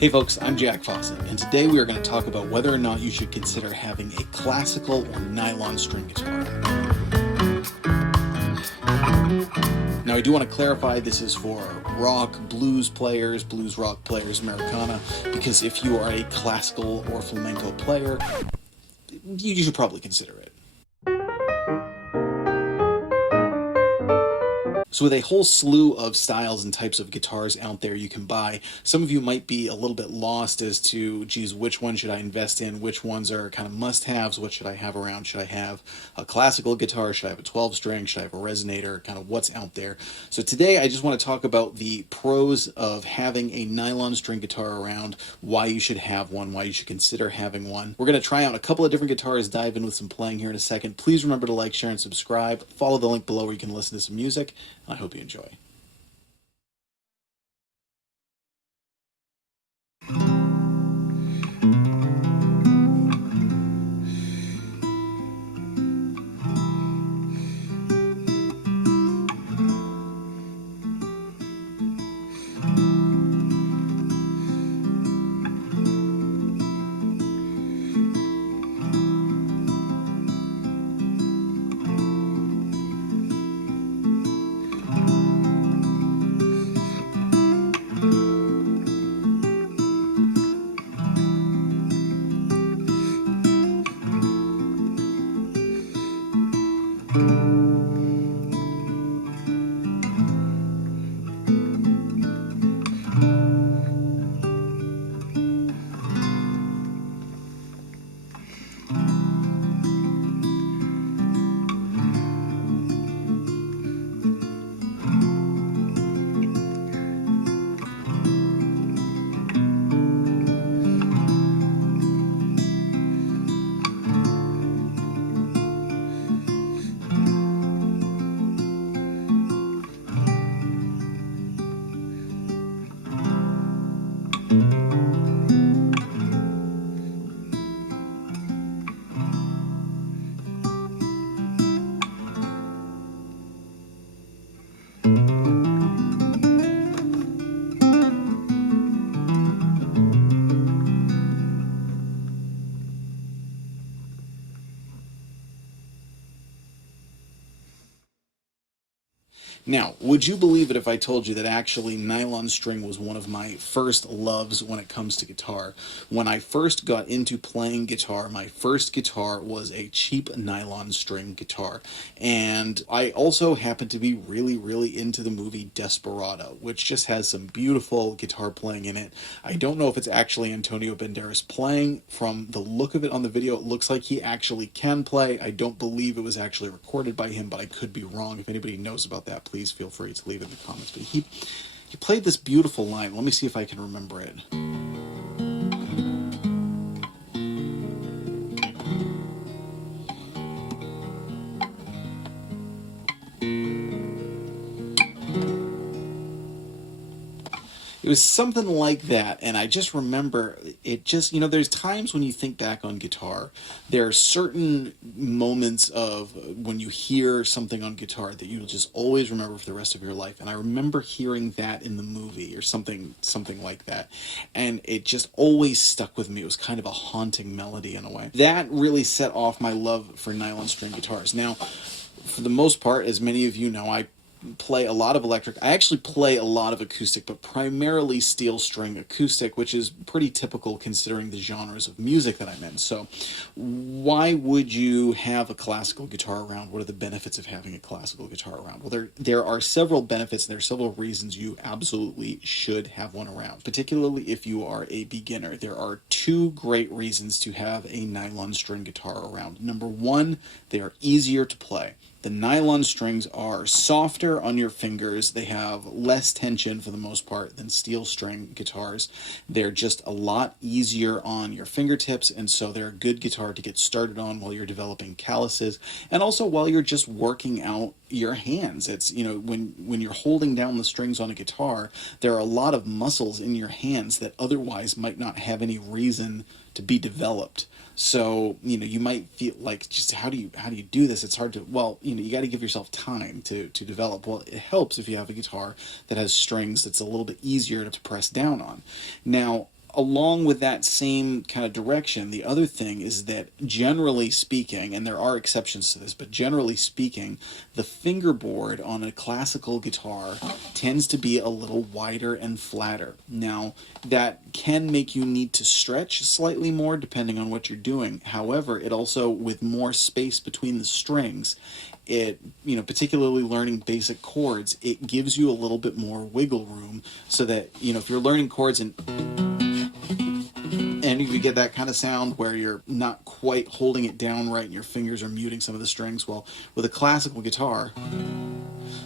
Hey folks, I'm Jack Fossett, and today we are going to talk about whether or not you should consider having a classical or nylon string guitar. Now I do want to clarify this is for rock, blues players, blues rock players, Americana, because if you are a classical or flamenco player, you should probably consider it. So with a whole slew of styles and types of guitars out there you can buy, some of you might be a little bit lost as to, geez, which one should I invest in? Which ones are kind of must-haves? What should I have around? Should I have a classical guitar? Should I have a 12-string? Should I have a resonator? Kind of what's out there. So today I just want to talk about the pros of having a nylon string guitar around, why you should have one, why you should consider having one. We're going to try out a couple of different guitars, dive in with some playing here in a second. Please remember to like, share, and subscribe. Follow the link below where you can listen to some music. I hope you enjoy. Now, would you believe it if I told you that actually nylon string was one of my first loves when it comes to guitar? When I first got into playing guitar, my first guitar was a cheap nylon string guitar. And I also happened to be really, really into the movie Desperado, which just has some beautiful guitar playing in it. I don't know if it's actually Antonio Banderas playing. From the look of it on the video, it looks like he actually can play. I don't believe it was actually recorded by him, but I could be wrong. If anybody knows about that, please feel free to leave it in the comments. But he played this beautiful line. Let me see if I can remember it. It was something like that, and I just remember it just, there's times when you think back on guitar, there are certain moments of when you hear something on guitar that you'll just always remember for the rest of your life. And I remember hearing that in the movie or something like that, and it just always stuck with me. It was kind of a haunting melody in a way. That really set off my love for nylon string guitars. Now, for the most part, as many of you know, I play a lot of electric. I actually play a lot of acoustic, but primarily steel string acoustic, which is pretty typical considering the genres of music that I'm in. So why would you have a classical guitar around? What are the benefits of having a classical guitar around? Well, there are several benefits. There are several reasons you absolutely should have one around, particularly if you are a beginner. There are two great reasons to have a nylon string guitar around. Number one, they are easier to play. The nylon strings are softer on your fingers. They have less tension for the most part than steel string guitars. They're just a lot easier on your fingertips, and so they're a good guitar to get started on while you're developing calluses and also while you're just working out your hands. It's, when you're holding down the strings on a guitar, there are a lot of muscles in your hands that otherwise might not have any reason to be developed. So, you might feel like, just how do you do this? It's hard to, well, you got to give yourself time to develop. Well, it helps if you have a guitar that has strings that's a little bit easier to press down on. Now, along with that same kind of direction, the other thing is that generally speaking, and there are exceptions to this, but generally speaking, the fingerboard on a classical guitar tends to be a little wider and flatter. Now, that can make you need to stretch slightly more depending on what you're doing. However, it also, with more space between the strings, it, particularly learning basic chords, it gives you a little bit more wiggle room so that, if you're learning chords and you get that kind of sound where you're not quite holding it down right and your fingers are muting some of the strings, well, with a classical guitar,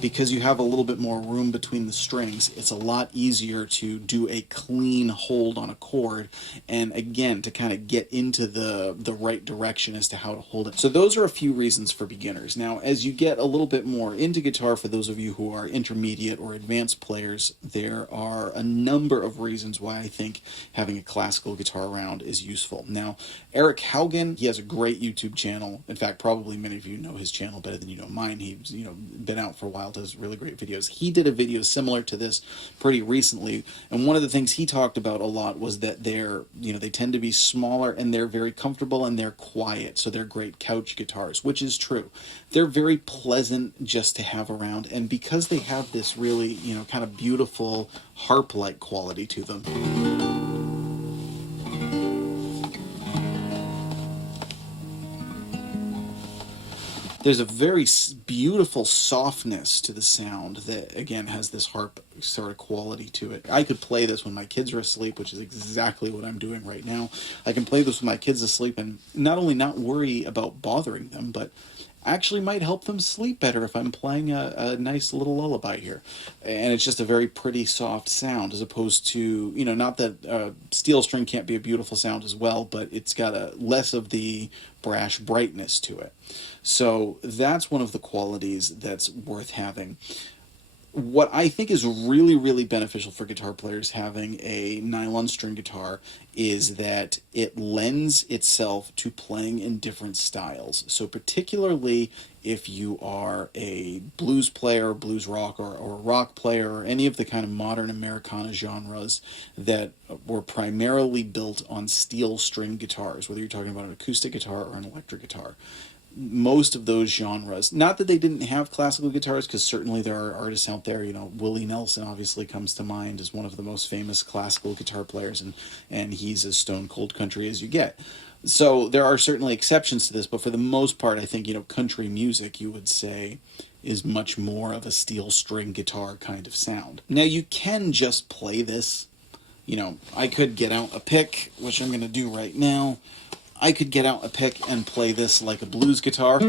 because you have a little bit more room between the strings, it's a lot easier to do a clean hold on a chord, and again, to kind of get into the right direction as to how to hold it. So those are a few reasons for beginners. Now, as you get a little bit more into guitar, for those of you who are intermediate or advanced players, there are a number of reasons why I think having a classical guitar around is useful. Now, Eric Haugen, he has a great YouTube channel. In fact, probably many of you know his channel better than you know mine. He's been out for a while, does really great videos. He did a video similar to this pretty recently, and one of the things he talked about a lot was that they tend to be smaller and they're very comfortable and they're quiet, so they're great couch guitars, which is true. They're very pleasant just to have around, and because they have this really, kind of beautiful harp-like quality to them, there's a very beautiful softness to the sound that, again, has this harp sort of quality to it. I could play this when my kids are asleep, which is exactly what I'm doing right now. I can play this when my kids are asleep and not only not worry about bothering them, but actually might help them sleep better if I'm playing a nice little lullaby here. And it's just a very pretty soft sound, as opposed to, not that steel string can't be a beautiful sound as well, but it's got a less of the brash brightness to it. So that's one of the qualities that's worth having. What I think is really, really beneficial for guitar players having a nylon string guitar is that it lends itself to playing in different styles. So particularly if you are a blues player, blues rock, or a rock player, or any of the kind of modern Americana genres that were primarily built on steel string guitars, whether you're talking about an acoustic guitar or an electric guitar. Most of those genres, not that they didn't have classical guitars, because certainly there are artists out there, Willie Nelson obviously comes to mind as one of the most famous classical guitar players, and he's as stone cold country as you get. So there are certainly exceptions to this, but for the most part, I think, country music, you would say, is much more of a steel string guitar kind of sound. Now, you can just play this. I could get out a pick, which I'm going to do right now. I could get out a pick and play this like a blues guitar.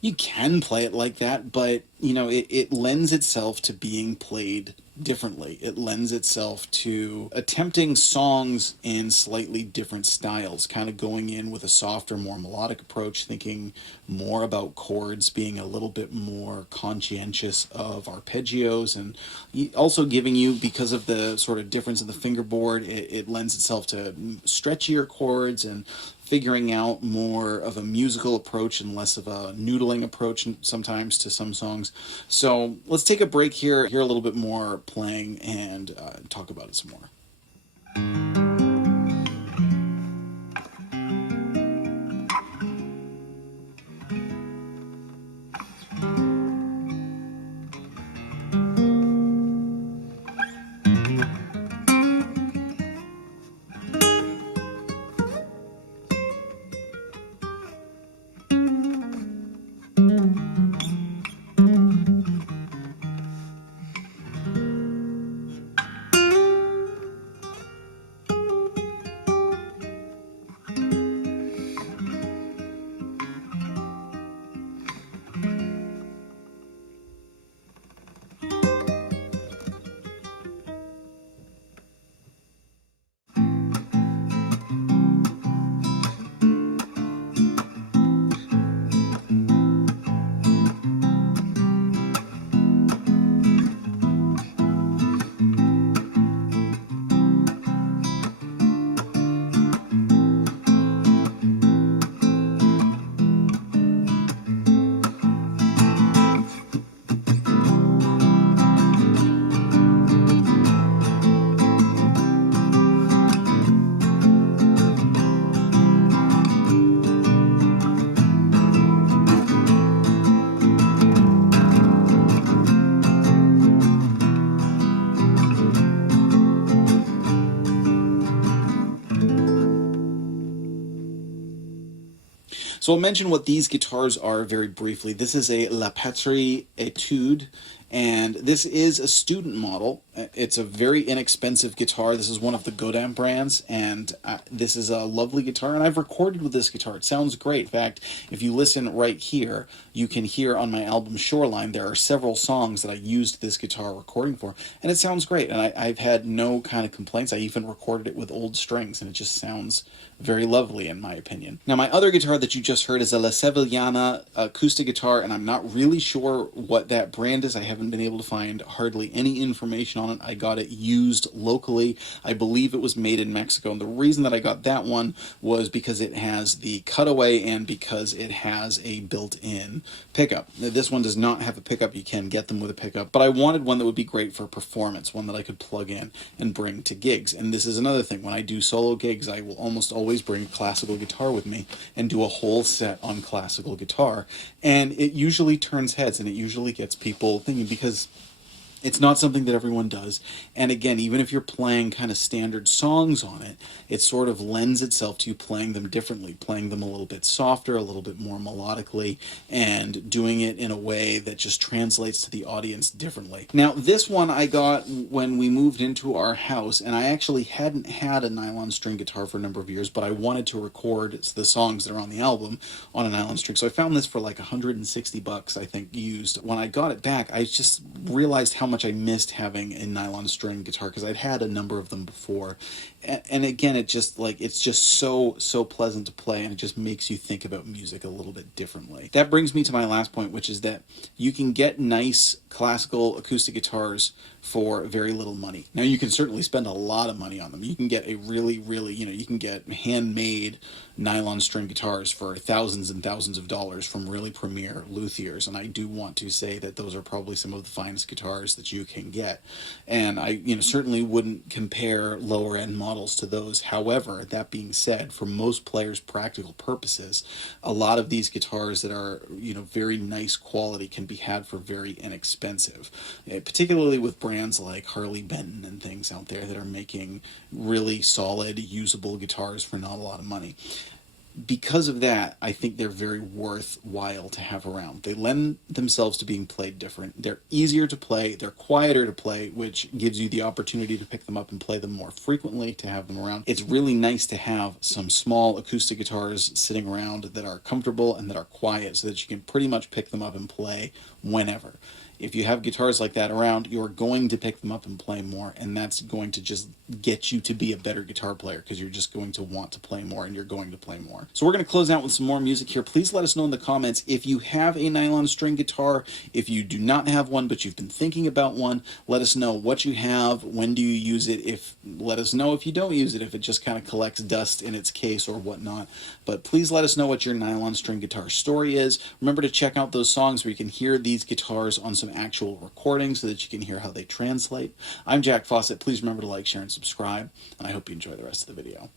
You can play it like that, but, it lends itself to being played differently. It lends itself to attempting songs in slightly different styles, kind of going in with a softer, more melodic approach, thinking more about chords, being a little bit more conscientious of arpeggios, and also giving you, because of the sort of difference in the fingerboard, it lends itself to stretchier chords and figuring out more of a musical approach and less of a noodling approach sometimes to some songs. So let's take a break here, hear a little bit more playing, and talk about it some more. So I'll mention what these guitars are very briefly. This is a La Patrie Etude, and this is a student model. It's a very inexpensive guitar. This is one of the Godin brands, and this is a lovely guitar, and I've recorded with this guitar. It sounds great. In fact, if you listen right here, you can hear on my album Shoreline, there are several songs that I used this guitar recording for, and it sounds great, and I've had no kind of complaints. I even recorded it with old strings, and it just sounds very lovely in my opinion. Now, my other guitar that you just heard is a La Sevillana acoustic guitar, and I'm not really sure what that brand is. I haven't been able to find hardly any information on it. I got it used locally. I believe it was made in Mexico, and the reason that I got that one was because it has the cutaway and because it has a built-in pickup. Now, this one does not have a pickup. You can get them with a pickup, but I wanted one that would be great for performance, one that I could plug in and bring to gigs. And this is another thing. When I do solo gigs, I will almost always bring a classical guitar with me and do a whole set on classical guitar, and it usually turns heads, and it usually gets people thinking, because it's not something that everyone does. And again, even if you're playing kind of standard songs on it, it sort of lends itself to you playing them differently, playing them a little bit softer, a little bit more melodically, and doing it in a way that just translates to the audience differently. Now, this one I got when we moved into our house, and I actually hadn't had a nylon string guitar for a number of years, but I wanted to record the songs that are on the album on a nylon string. So I found this for like $160, I think, used. When I got it back, I just realized how much I missed having a nylon string guitar, because I'd had a number of them before, and again, it's just so pleasant to play, and it just makes you think about music a little bit differently. That brings me to my last point, which is that you can get nice classical acoustic guitars for very little money. Now, you can certainly spend a lot of money on them. You can get a really, you can get handmade nylon string guitars for thousands and thousands of dollars from really premier luthiers, and I do want to say that those are probably some of the finest guitars that you can get, and I certainly wouldn't compare lower end models to those. However, that being said, for most players' practical purposes, a lot of these guitars that are very nice quality can be had for very inexpensive, particularly with brands like Harley Benton and things out there that are making really solid usable guitars for not a lot of money. Because of that, I think they're very worthwhile to have around. They lend themselves to being played different. They're easier to play. They're quieter to play, which gives you the opportunity to pick them up and play them more frequently, to have them around. It's really nice to have some small acoustic guitars sitting around that are comfortable and that are quiet, so that you can pretty much pick them up and play whenever. If you have guitars like that around, you're going to pick them up and play more, and that's going to just get you to be a better guitar player, because you're just going to want to play more, and you're going to play more. So we're going to close out with some more music here. Please let us know in the comments if you have a nylon string guitar. If you do not have one, but you've been thinking about one, let us know what you have, when do you use it, let us know if you don't use it, if it just kind of collects dust in its case or whatnot. But please let us know what your nylon string guitar story is. Remember to check out those songs where you can hear these guitars on some actual recordings, so that you can hear how they translate. I'm Jack Fossett. Please remember to like, share, and subscribe, and I hope you enjoy the rest of the video.